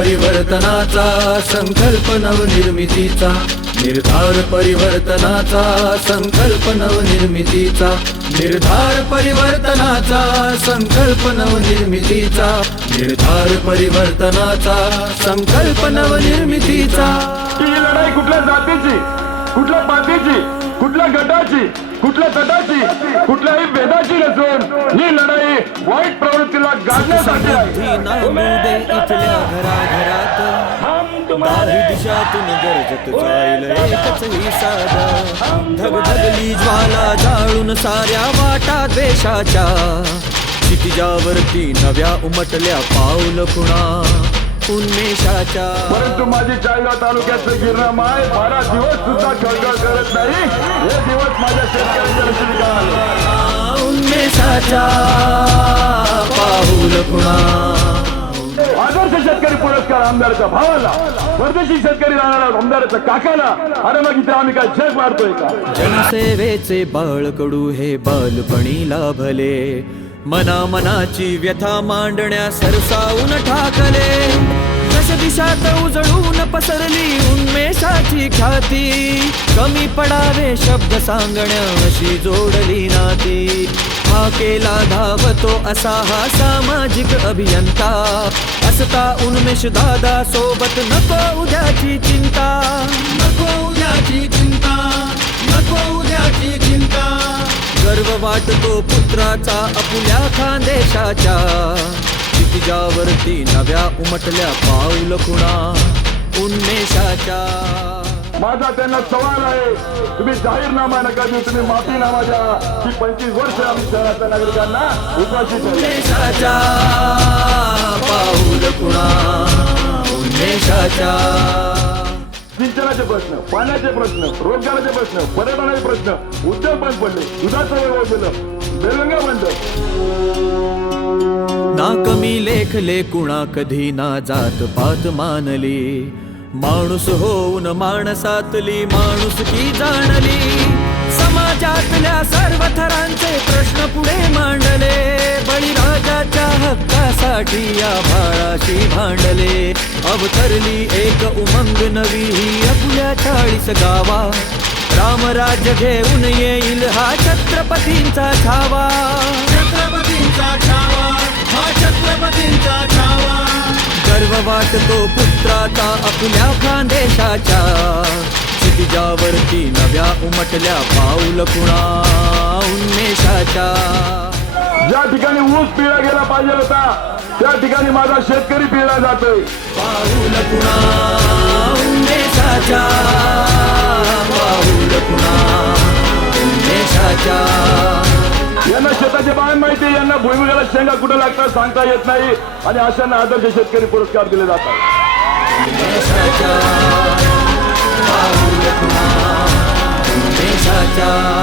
परिवर्तनाचा संकल्प नवनिर्मितीचा. निर्धार परिवर्तनाचा संकल्प नवनिर्मितीचा. निर्धार परिवर्तनाचा संकल्प नवनिर्मितीचा. निर्धार परिवर्तनाचा संकल्प नवनिर्मितीचा. ही लढाई कुठल्या जातीची? कुठल्या पातीची? कुठल्या गटाची? कुठल्या तटाची कुठल्याही भेदाची नसून ही लढाई वाईट प्रवृत्तीला गाडण्यासाठी धगधगली ज्वाला जाळून साऱ्या वाटा द्वेषाच्या. क्षितिजावरती नव्या उमटल्या पाऊल उन्मेषाच्या. परंतु माझी चाळीगाव तालुक्याचं गिरणा माय बारा दिवस सुद्धा खळखळ करत नाही. माझ्या आदर्श शेतकरी पुरस्कार आमदाराच्या भावाला परदेशी शेतकरी राहणारा आमदाराच्या काकाला अरे मग इथे आम्ही काय जग मारतोय का? जनसेवेचे बाळकडू हे बालपणी लाभले. मना मनाची व्यथा मांडण्या सरसावून ठाकले. दिशात उजळून पसरली उन्मेषाची ख्याती. कमी पडावे शब्द सांगण्या अशी जोडली नाती. हा केला धावतो असा हा सामाजिक अभियंता. असता उन्मेष दादा सोबत नको उद्याची चिंता. नको उद्याची चिंता नको उद्याची चिंता. गर्व वाटतो पुत्राचा आपुल्या खानदेशाच्या. क्षितिजावरती नव्या उमटल्या पाऊल खुणा. उन्मेषाच्या माझा त्यांना सवाल आहे. तुम्ही जाहीरनामा नका देऊ तुम्ही माफीनामा द्या. की पंचवीस वर्ष आम्ही शहरातल्या नागरिकांना उपाशी उन्मेषाच्या पाऊल खुणा. उन्मेषाच्या सिंचनाचे प्रश्न पाण्याचे प्रश्न रोजगाराचे प्रश्न पर्यटनाचे प्रश्न उद्योग बंद पडले दुधाचं वैभव गेलं बेलंगा बंद. ना कमी लेखले कुणा कधी ना जात पात मानली. माणूस होऊन माणसातली माणूस की जाणली. समाजातल्या सर्व थरांचे प्रश्न पुढे मांडले. बळीराजाच्या हक्कासाठी या भाळाशी भांडले. अवतरली एक उमंग नवी ही आपल्या चाळीस गावा. रामराज्य घेऊन येईल हा छत्रपतींचा छावा. छत्रपतींचा छावा हा छत्रपतींचा छावा. गर्व वाटतो पुत्राचा आपल्या खानदेशाच्या. क्षितिजावरती नव्या उमटल्या पाऊल कुणा उन्मेषाच्या. ज्या ठिकाणी ऊस पिळला गेला पाहिजे होता त्या ठिकाणी माझा शेतकरी पिळला जातोय. पाऊल कुणा उन्मेषाच्या. पाऊल कुणा उन्मेषाच्या. यांना शेताचे बाण माहिती यांना भुईमुगाला शेंगा कुठं लागतात सांगता येत नाही. आणि अशांना आदर्श शेतकरी पुरस्कार दिले जातात. उन्मेषाच्या पाऊल खुणा उन्मेषाच्या